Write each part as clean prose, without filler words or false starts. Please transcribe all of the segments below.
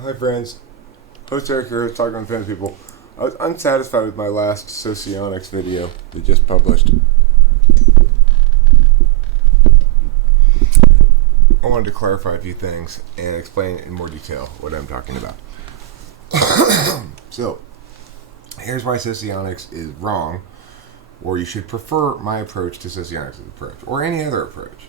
Hi friends, host Eric here, talking on famous people. I was unsatisfied with my last Socionics video they just published. I wanted to clarify a few things and explain in more detail what I'm talking about. So, here's why Socionics is wrong, or you should prefer my approach to Socionics' approach, or any other approach.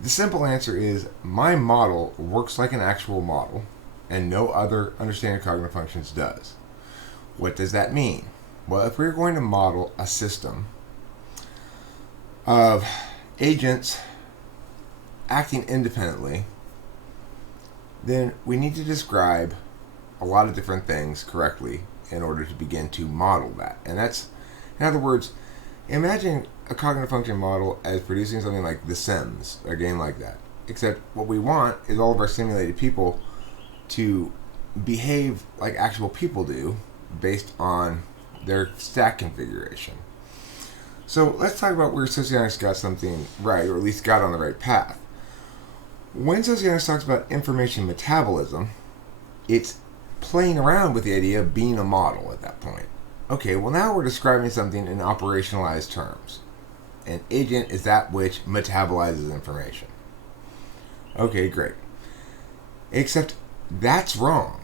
The simple answer is my model works like an actual model, and no other understanding of cognitive functions does. What does that mean? Well, if we're going to model a system of agents acting independently, then we need to describe a lot of different things correctly in order to begin to model that. And that's, in other words, imagine a cognitive function model as producing something like The Sims, a game like that. Except what we want is all of our simulated people to behave like actual people do based on their stack configuration. So let's talk about where Socionics got something right, or at least got on the right path. When Socionics talks about information metabolism, it's playing around with the idea of being a model at that point. Okay, well now we're describing something in operationalized terms. An agent is that which metabolizes information. Okay, great. Except that's wrong.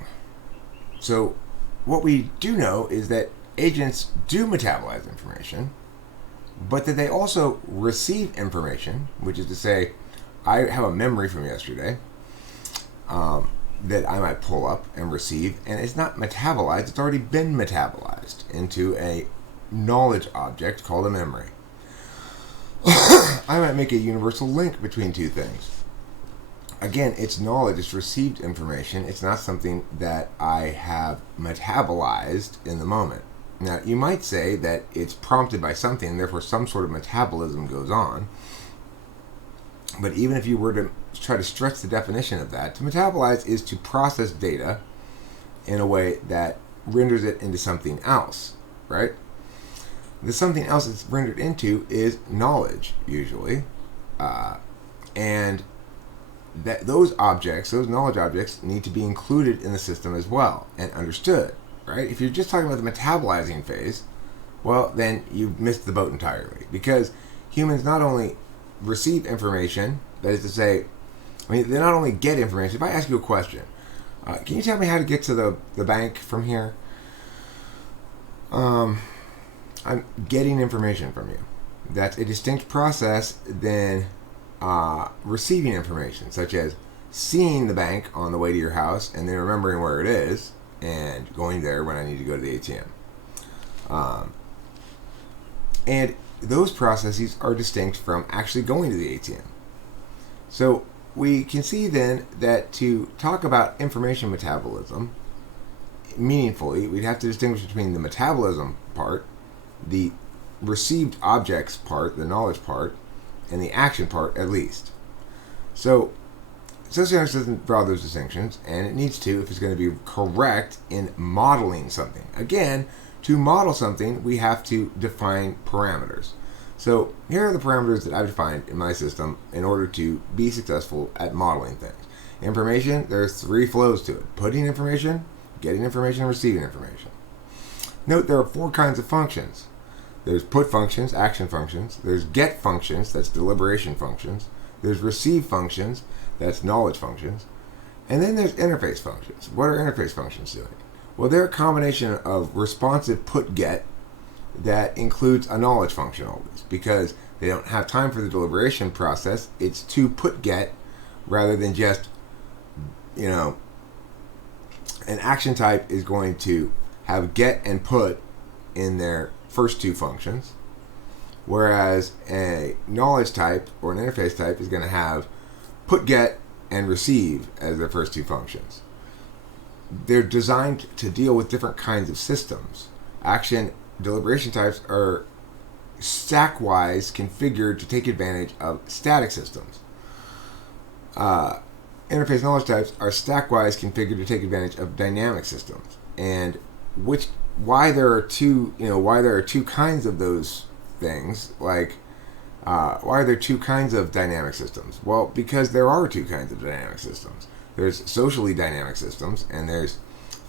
So what we do know is that agents do metabolize information, but that they also receive information, which is to say, I have a memory from yesterday that I might pull up and receive, and it's not metabolized, it's already been metabolized into a knowledge object called a memory. I might make a universal link between two things. Again, it's knowledge, it's received information, it's not something that I have metabolized in the moment. Now, you might say that it's prompted by something, and therefore some sort of metabolism goes on. But even if you were to try to stretch the definition of that, to metabolize is to process data in a way that renders it into something else, right? The something else it's rendered into is knowledge, usually. And that those objects, those knowledge objects, need to be included in the system as well and understood, right? If you're just talking about the metabolizing phase, well, then you've missed the boat entirely, because humans not only receive information, that is to say, they not only get information. If I ask you a question, can you tell me how to get to the bank from here? I'm getting information from you. That's a distinct process than receiving information, such as seeing the bank on the way to your house and then remembering where it is and going there when I need to go to the ATM. And those processes are distinct from actually going to the ATM. So we can see then that to talk about information metabolism meaningfully, we'd have to distinguish between the metabolism part, the received objects part, the knowledge part, and the action part at least. So Socionics doesn't draw those distinctions, and it needs to if it's going to be correct in modeling something. Again, to model something, we have to define parameters. So here are the parameters that I've defined in my system in order to be successful at modeling things. Information, there's three flows to it. Putting information, getting information, and receiving information. Note there are four kinds of functions. There's put functions, action functions. There's get functions, that's deliberation functions. There's receive functions, that's knowledge functions. And then there's interface functions. What are interface functions doing? Well, they're a combination of responsive put get that includes a knowledge function always, because they don't have time for the deliberation process. It's to put get rather than just, an action type is going to have get and put in their first two functions, whereas a knowledge type or an interface type is going to have put get and receive as their first two functions. They're designed to deal with different kinds of systems. Action deliberation types are stack-wise configured to take advantage of static systems. Interface knowledge types are stack-wise configured to take advantage of dynamic systems. And why there are two kinds of those things, like why are there two kinds of dynamic systems? Well, because there are two kinds of dynamic systems. There's socially dynamic systems and there's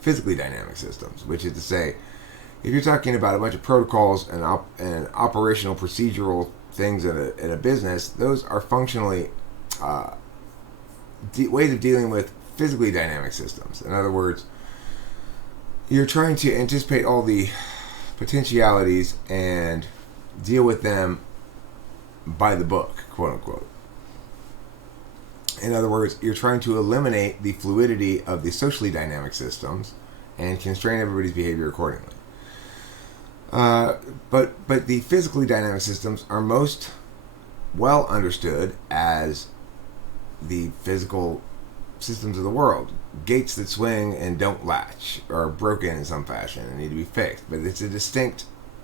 physically dynamic systems, which is to say, if you're talking about a bunch of protocols and operational procedural things in a business, those are functionally ways of dealing with physically dynamic systems. In other words, you're trying to anticipate all the potentialities and deal with them by the book, quote unquote. In other words, you're trying to eliminate the fluidity of the socially dynamic systems and constrain everybody's behavior accordingly. But the physically dynamic systems are most well understood as the physical systems of the world. Gates that swing and don't latch are broken in some fashion and need to be fixed. But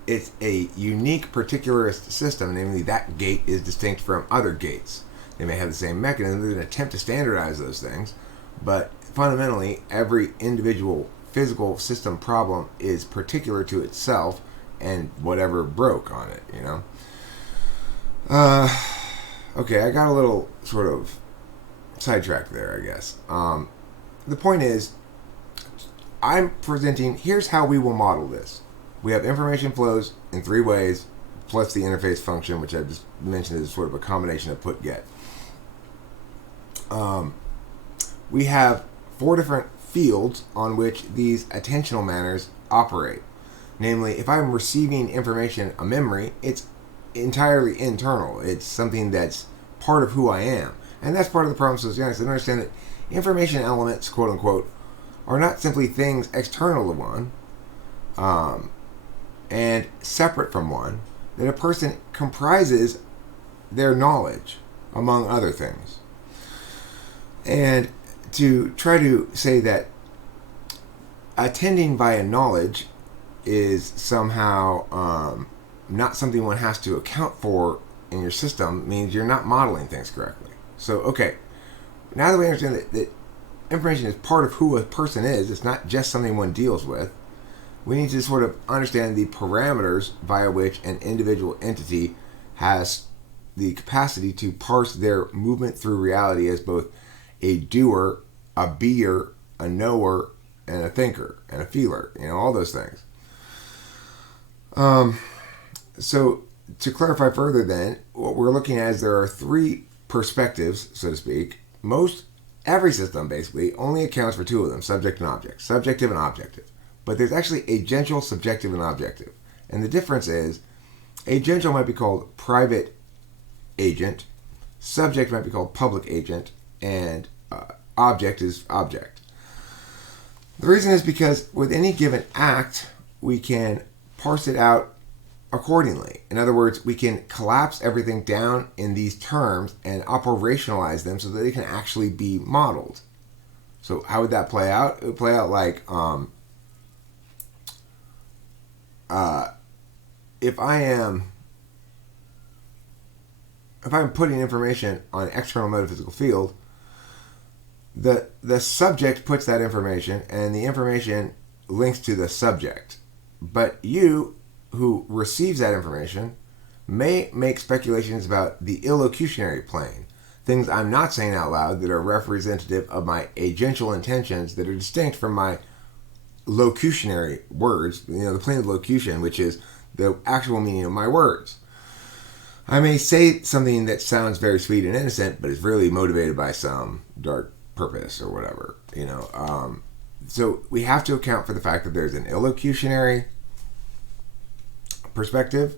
it's a unique particularist system, namely that gate is distinct from other gates. They may have the same mechanism. There's an attempt to standardize those things, but fundamentally every individual physical system problem is particular to itself and whatever broke on it, you know. Okay, I got a little sort of sidetracked there, I guess. The point is, I'm presenting, here's how we will model this. We have information flows in 3 ways, plus the interface function, which I just mentioned is sort of a combination of put-get. We have 4 different fields on which these attentional manners operate. Namely, if I'm receiving information, a memory, it's entirely internal. It's something that's part of who I am. And that's part of the problem with socionics. I understand that information elements, quote unquote, are not simply things external to one and separate from one, that a person comprises their knowledge, among other things. And to try to say that attending via knowledge is somehow not something one has to account for in your system means you're not modeling things correctly. So, okay, now that we understand that information is part of who a person is, it's not just something one deals with, we need to sort of understand the parameters via which an individual entity has the capacity to parse their movement through reality as both a doer, a beer, a knower, and a thinker, and a feeler, you know, all those things. So to clarify further then, what we're looking at is there are 3 perspectives, so to speak. Every system basically only accounts for 2 of them, subject and object, subjective and objective. But there's actually agential, subjective, and objective. And the difference is, agential might be called private agent, subject might be called public agent, and object is object. The reason is because with any given act, we can parse it out accordingly. In other words, we can collapse everything down in these terms and operationalize them so that they can actually be modeled. So how would that play out? It would play out like if I'm putting information on an external metaphysical field, the subject puts that information and the information links to the subject. But you, who receives that information, may make speculations about the illocutionary plane, things I'm not saying out loud that are representative of my agential intentions that are distinct from my locutionary words, you know, the plane of locution, which is the actual meaning of my words. I may say something that sounds very sweet and innocent, but is really motivated by some dark purpose or whatever, you know. So we have to account for the fact that there's an illocutionary perspective,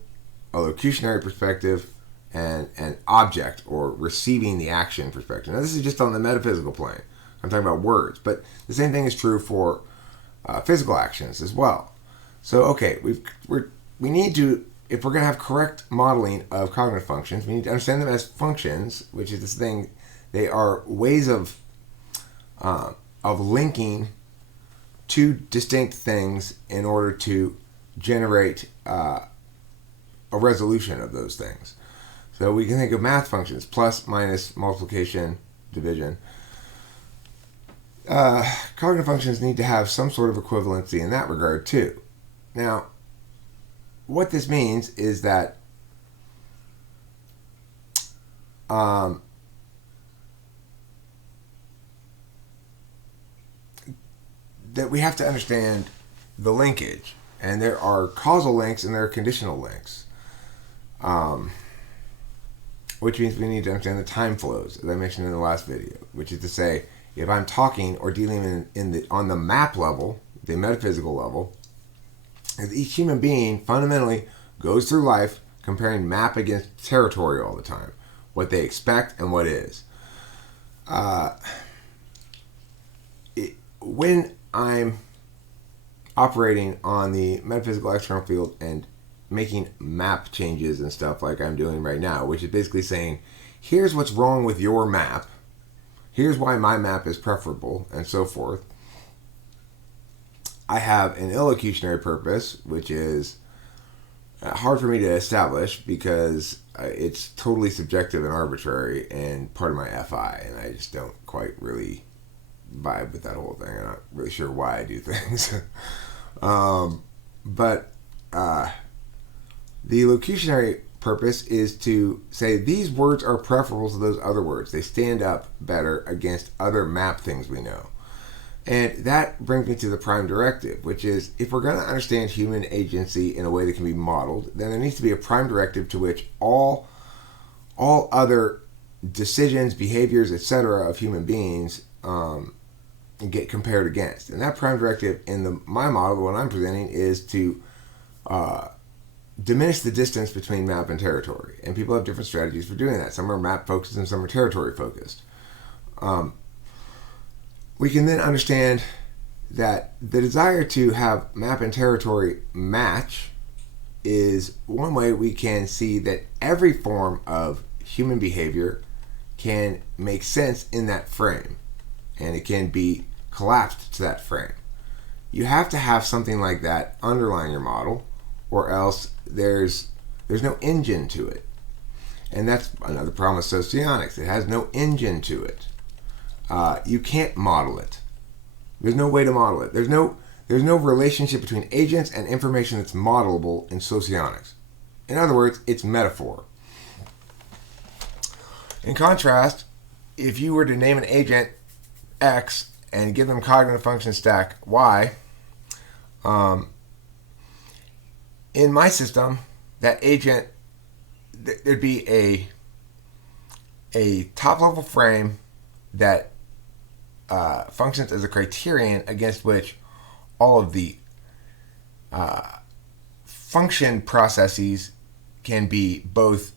a locutionary perspective, and an object or receiving the action perspective. Now this is just on the metaphysical plane. I'm talking about words, but the same thing is true for physical actions as well. So okay, we need to, if we're going to have correct modeling of cognitive functions, we need to understand them as functions, which is this thing. They are ways of linking 2 distinct things in order to generate a resolution of those things. So we can think of math functions, plus, minus, multiplication, division. Cognitive functions need to have some sort of equivalency in that regard too. Now, what this means is that that we have to understand the linkage. And there are causal links and there are conditional links. Which means we need to understand the time flows, as I mentioned in the last video, which is to say, if I'm talking or dealing on the map level, the metaphysical level, as each human being fundamentally goes through life comparing map against territory all the time, what they expect and what is. When I'm operating on the metaphysical external field and making map changes and stuff like I'm doing right now, which is basically saying, here's what's wrong with your map, here's why my map is preferable, and so forth. I have an illocutionary purpose, which is hard for me to establish because it's totally subjective and arbitrary and part of my FI, and I just don't quite really vibe with that whole thing. I'm not really sure why I do things. But the locutionary purpose is to say these words are preferable to those other words. They stand up better against other map things we know. And that brings me to the prime directive, which is if we're going to understand human agency in a way that can be modeled, then there needs to be a prime directive to which all other decisions, behaviors, etc. of human beings get compared against. And that prime directive in my model, the one I'm presenting, is to diminish the distance between map and territory. And people have different strategies for doing that. Some are map focused and some are territory focused. We can then understand that the desire to have map and territory match is one way we can see that every form of human behavior can make sense in that frame, and it can be collapsed to that frame. You have to have something like that underlying your model, or else there's no engine to it. And that's another problem with socionics. It has no engine to it. You can't model it. There's no way to model it. There's no relationship between agents and information that's modelable in socionics. In other words, it's metaphor. In contrast, if you were to name an agent X and give them cognitive function stack Y, in my system, that agent, there'd be a top-level frame that functions as a criterion against which all of the function processes can be both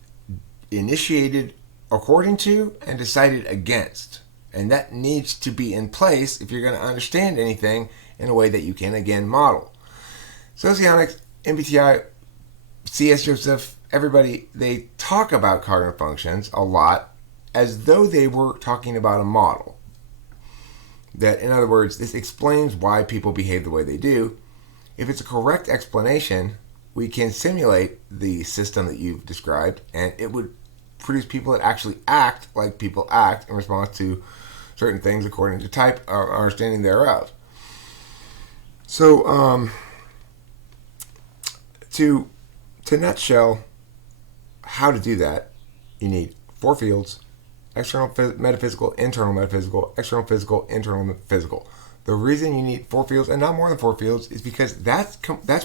initiated according to and decided against. And that needs to be in place if you're going to understand anything in a way that you can, again, model. Socionics, MBTI, C.S. Joseph, everybody, they talk about cognitive functions a lot as though they were talking about a model. That, in other words, this explains why people behave the way they do. If it's a correct explanation, we can simulate the system that you've described, and it would produce people that actually act like people act in response to certain things according to type or understanding thereof. So, to nutshell how to do that, you need 4 fields: external metaphysical, internal metaphysical, external physical, internal physical. The reason you need 4 fields and not more than 4 fields is because that's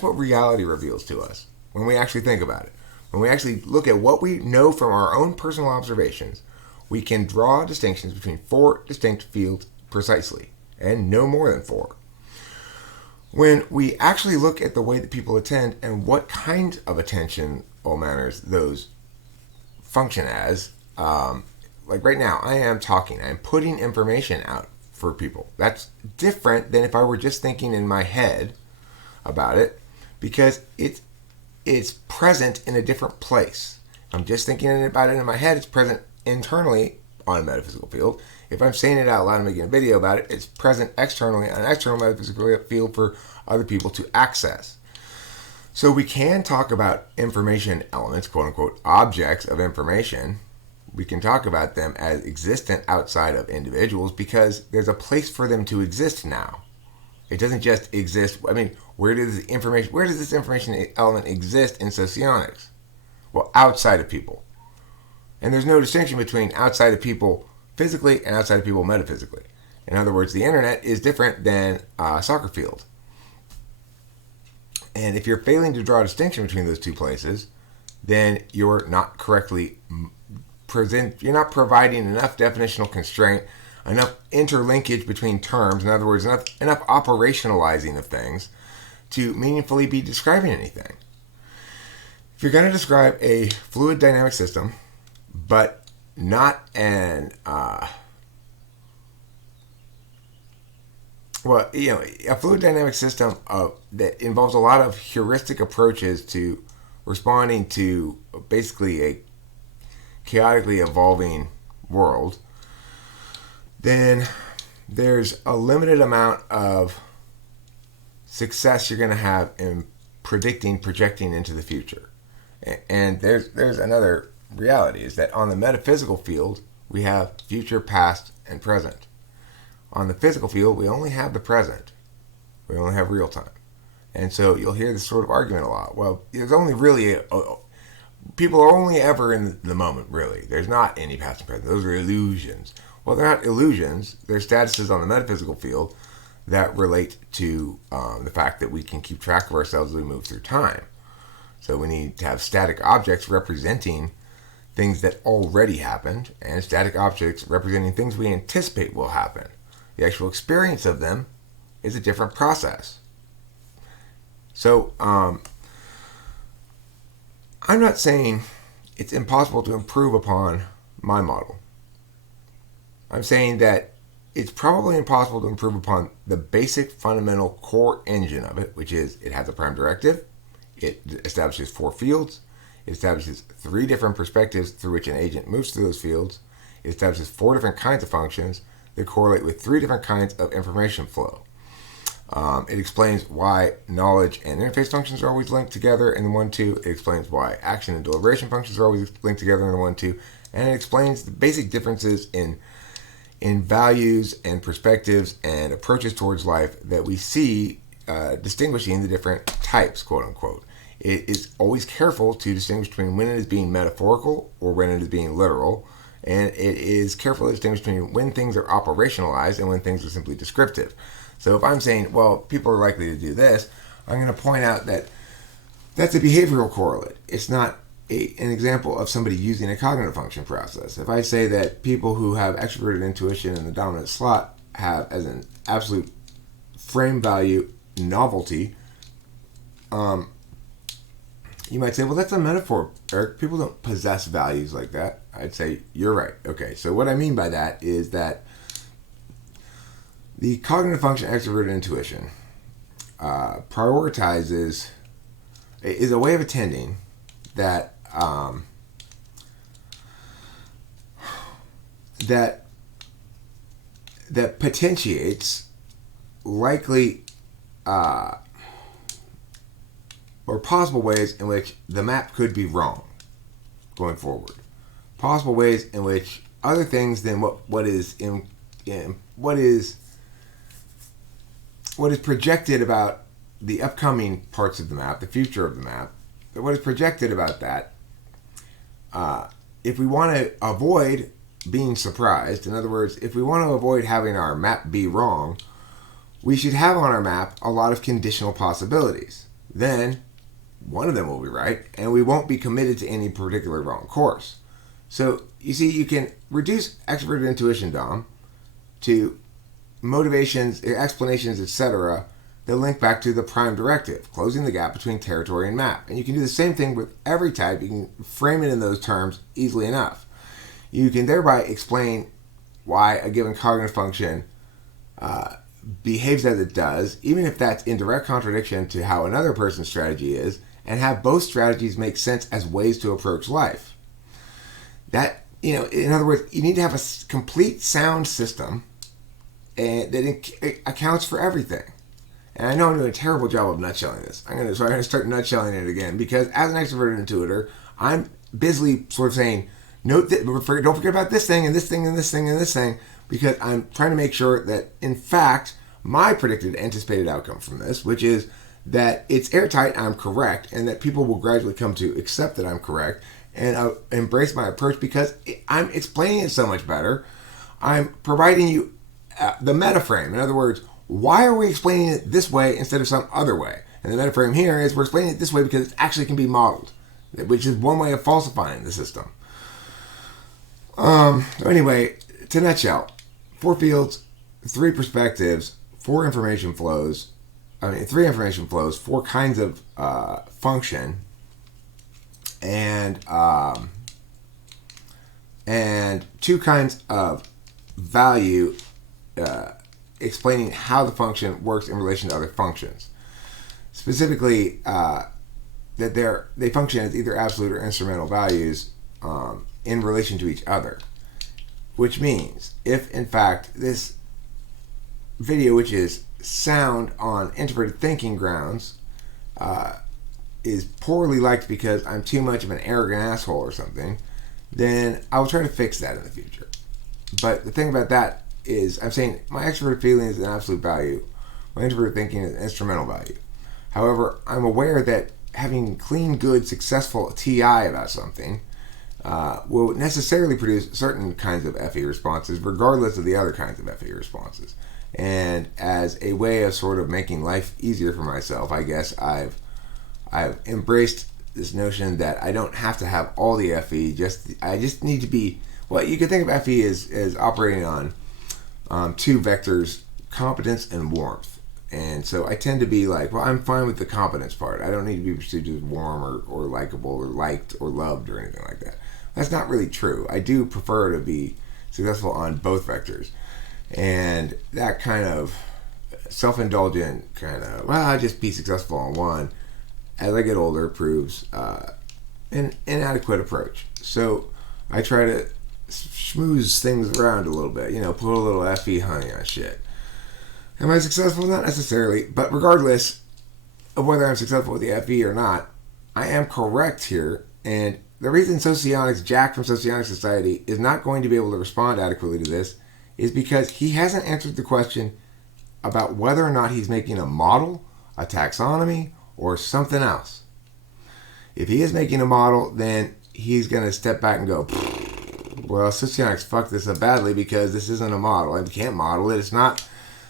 what reality reveals to us when we actually think about it. When we actually look at what we know from our own personal observations, we can draw distinctions between 4 distinct fields precisely, and no more than 4. When we actually look at the way that people attend and what kind of attentional manners those function as, like right now, I am talking, I'm putting information out for people. That's different than if I were just thinking in my head about it, because it's present in a different place. I'm just thinking about it in my head, it's present internally on a metaphysical field. If I'm saying it out loud and making a video about it, it's present externally on an external metaphysical field for other people to access. So we can talk about information elements, quote unquote, objects of information. We can talk about them as existent outside of individuals because there's a place for them to exist now. It doesn't just exist. I mean, where does this information element exist in socionics? Well, outside of people. And there's no distinction between outside of people physically and outside of people metaphysically. In other words, the internet is different than a soccer field. And if you're failing to draw a distinction between those two places, then you're not correctly you're not providing enough definitional constraint, enough interlinkage between terms, in other words, enough operationalizing of things to meaningfully be describing anything. If you're going to describe a fluid dynamic system, but not a fluid dynamic system that involves a lot of heuristic approaches to responding to basically a chaotically evolving world, then there's a limited amount of success you're going to have in projecting into the future. And there's another reality, is that on the metaphysical field, we have future, past, and present. On the physical field, we only have the present. We only have real time. And so you'll hear this sort of argument a lot. Well, there's only really people are only ever in the moment, really. There's not any past and present. Those are illusions. Well, they're not illusions. They're statuses on the metaphysical field that relate to the fact that we can keep track of ourselves as we move through time. So we need to have static objects representing things that already happened, and static objects representing things we anticipate will happen. The actual experience of them is a different process. So, I'm not saying it's impossible to improve upon my model. I'm saying that it's probably impossible to improve upon the basic fundamental core engine of it, which is it has a prime directive, it establishes 4 fields, it establishes 3 different perspectives through which an agent moves through those fields, it establishes 4 different kinds of functions that correlate with 3 different kinds of information flow. It explains why knowledge and interface functions are always linked together in the 1-2. It explains why action and deliberation functions are always linked together in the 1-2. And it explains the basic differences in values and perspectives and approaches towards life that we see distinguishing the different types, quote unquote. It is always careful to distinguish between when it is being metaphorical or when it is being literal. And it is careful to distinguish between when things are operationalized and when things are simply descriptive. So if I'm saying, well, people are likely to do this, I'm going to point out that that's a behavioral correlate. It's not an example of somebody using a cognitive function process. If I say that people who have extroverted intuition in the dominant slot have as an absolute frame value novelty, you might say, well, that's a metaphor, Eric. People don't possess values like that. I'd say, you're right. Okay, so what I mean by that is that the cognitive function extroverted intuition prioritizes, is a way of attending that that potentiates likely or possible ways in which the map could be wrong going forward. Possible ways in which other things than what is projected about the upcoming parts of the map, the future of the map, what is projected about that, if we want to avoid being surprised, in other words, if we want to avoid having our map be wrong, we should have on our map a lot of conditional possibilities. Then one of them will be right, and we won't be committed to any particular wrong course. So, you see, you can reduce extroverted intuition, Dom, to motivations, explanations, etc., that link back to the prime directive, closing the gap between territory and map. And you can do the same thing with every type. You can frame it in those terms easily enough. You can thereby explain why a given cognitive function behaves as it does, even if that's in direct contradiction to how another person's strategy is, and have both strategies make sense as ways to approach life. That, in other words, you need to have a complete sound system that accounts for everything. And I know I'm doing a terrible job of nutshelling this. I'm going to start nutshelling it again, because as an extroverted intuitor, I'm busily sort of saying, don't forget about this thing and this thing and this thing and this thing, because I'm trying to make sure that, in fact, my predicted anticipated outcome from this, which is that it's airtight, I'm correct, and that people will gradually come to accept that I'm correct and embrace my approach because I'm explaining it so much better. I'm providing you the metaframe. In other words, why are we explaining it this way instead of some other way? And the metaframe here is we're explaining it this way because it actually can be modeled, which is one way of falsifying the system. So anyway, to nutshell, 4 fields, 3 perspectives, 4 information flows. 3 information flows, 4 kinds of function, and 2 kinds of value, explaining how the function works in relation to other functions. Specifically, that they function as either absolute or instrumental values in relation to each other. Which means, if in fact this video, which is sound on introverted thinking grounds, is poorly liked because I'm too much of an arrogant asshole or something, then I will try to fix that in the future. But the thing about that is, I'm saying my extroverted feeling is an absolute value, my introverted thinking is an instrumental value. However, I'm aware that having clean, good, successful TI about something will necessarily produce certain kinds of FE responses, regardless of the other kinds of FE responses. And as a way of sort of making life easier for myself, I guess I've embraced this notion that I don't have to have all the FE. I just need to be. Well, you could think of FE as operating on 2 vectors: competence and warmth. And so I tend to be like, well, I'm fine with the competence part. I don't need to be perceived as warm or likable or liked or loved or anything like that. That's not really true. I do prefer to be successful on both vectors. And that kind of self-indulgent I just be successful on one, as I get older, proves an inadequate approach. So I try to schmooze things around a little bit, put a little FE honey on shit. Am I successful? Not necessarily, but regardless of whether I'm successful with the FE or not, I am correct here. And the reason Socionics, Jack from Socionics Society, is not going to be able to respond adequately to this is because he hasn't answered the question about whether or not he's making a model, a taxonomy, or something else. If he is making a model, then he's going to step back and go, well, Socionics fucked this up badly because this isn't a model. I can't model it. It's not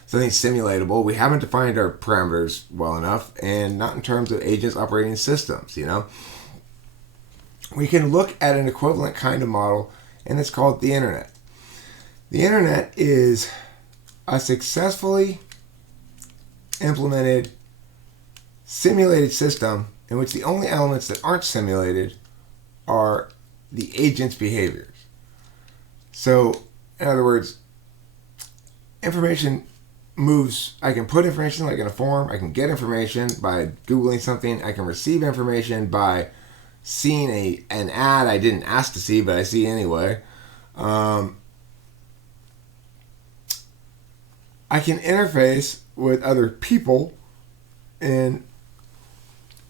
something simulatable. We haven't defined our parameters well enough, and not in terms of agents operating systems, We can look at an equivalent kind of model, and it's called the internet. The internet is a successfully implemented simulated system in which the only elements that aren't simulated are the agent's behaviors. So, in other words, information moves. I can put information like in a form. I can get information by Googling something. I can receive information by seeing an ad I didn't ask to see, but I see anyway. I can interface with other people in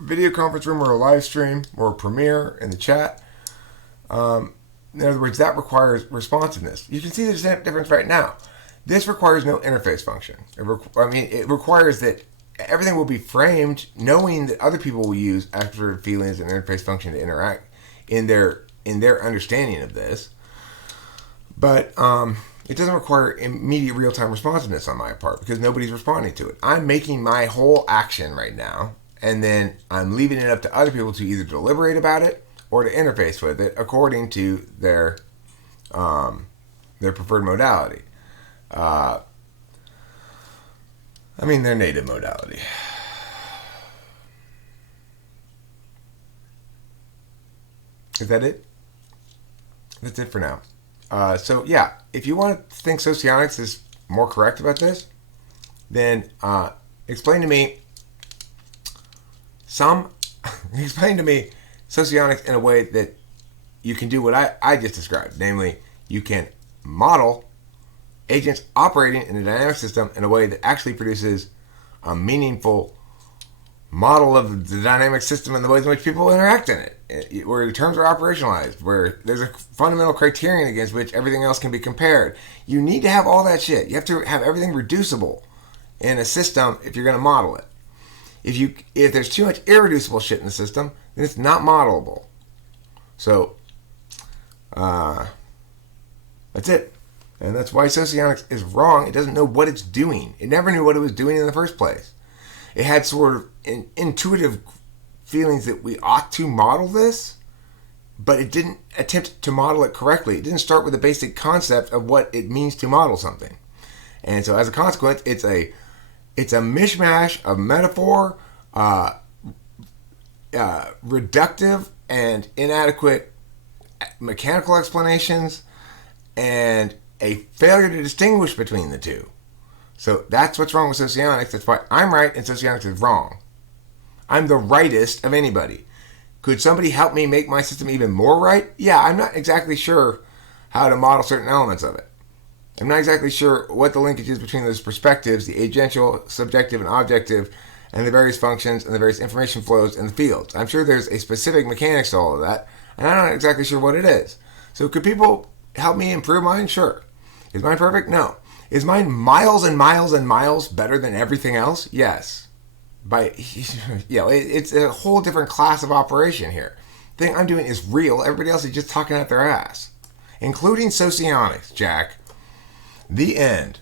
video conference room or a live stream or a premiere in the chat. In other words, that requires responsiveness. You can see the difference right now. This requires no interface function. It requires that everything will be framed knowing that other people will use extroverted feelings and interface function to interact in their understanding of this. But it doesn't require immediate real-time responsiveness on my part because nobody's responding to it. I'm making my whole action right now, and then I'm leaving it up to other people to either deliberate about it or to interface with it according to their preferred modality. Their native modality. Is that it? That's it for now. So yeah, if you want to think Socionics is more correct about this, then explain to me Socionics in a way that you can do what I just described. Namely, you can model agents operating in a dynamic system in a way that actually produces a meaningful model of the dynamic system and the ways in which people interact in it, where the terms are operationalized, where there's a fundamental criterion against which everything else can be compared. You need to have all that shit. You have to have everything reducible in a system if you're going to model it. If there's too much irreducible shit in the system, then it's not modelable. So, that's it. And that's why socionics is wrong. It doesn't know what it's doing. It never knew what it was doing in the first place. It had sort of intuitive feelings that we ought to model this, but it didn't attempt to model it correctly. It didn't start with a basic concept of what it means to model something. And so as a consequence, it's a mishmash of metaphor, reductive and inadequate mechanical explanations, and a failure to distinguish between the two. So that's what's wrong with socionics. That's why I'm right and socionics is wrong. I'm the rightest of anybody. Could somebody help me make my system even more right? Yeah, I'm not exactly sure how to model certain elements of it. I'm not exactly sure what the linkage is between those perspectives, the agential, subjective, and objective, and the various functions and the various information flows in the fields. I'm sure there's a specific mechanics to all of that, and I'm not exactly sure what it is. So could people help me improve mine? Sure. Is mine perfect? No. Is mine miles and miles and miles better than everything else? Yes. It's a whole different class of operation here. The thing I'm doing is real. Everybody else is just talking out their ass, including socionics, Jack. The end.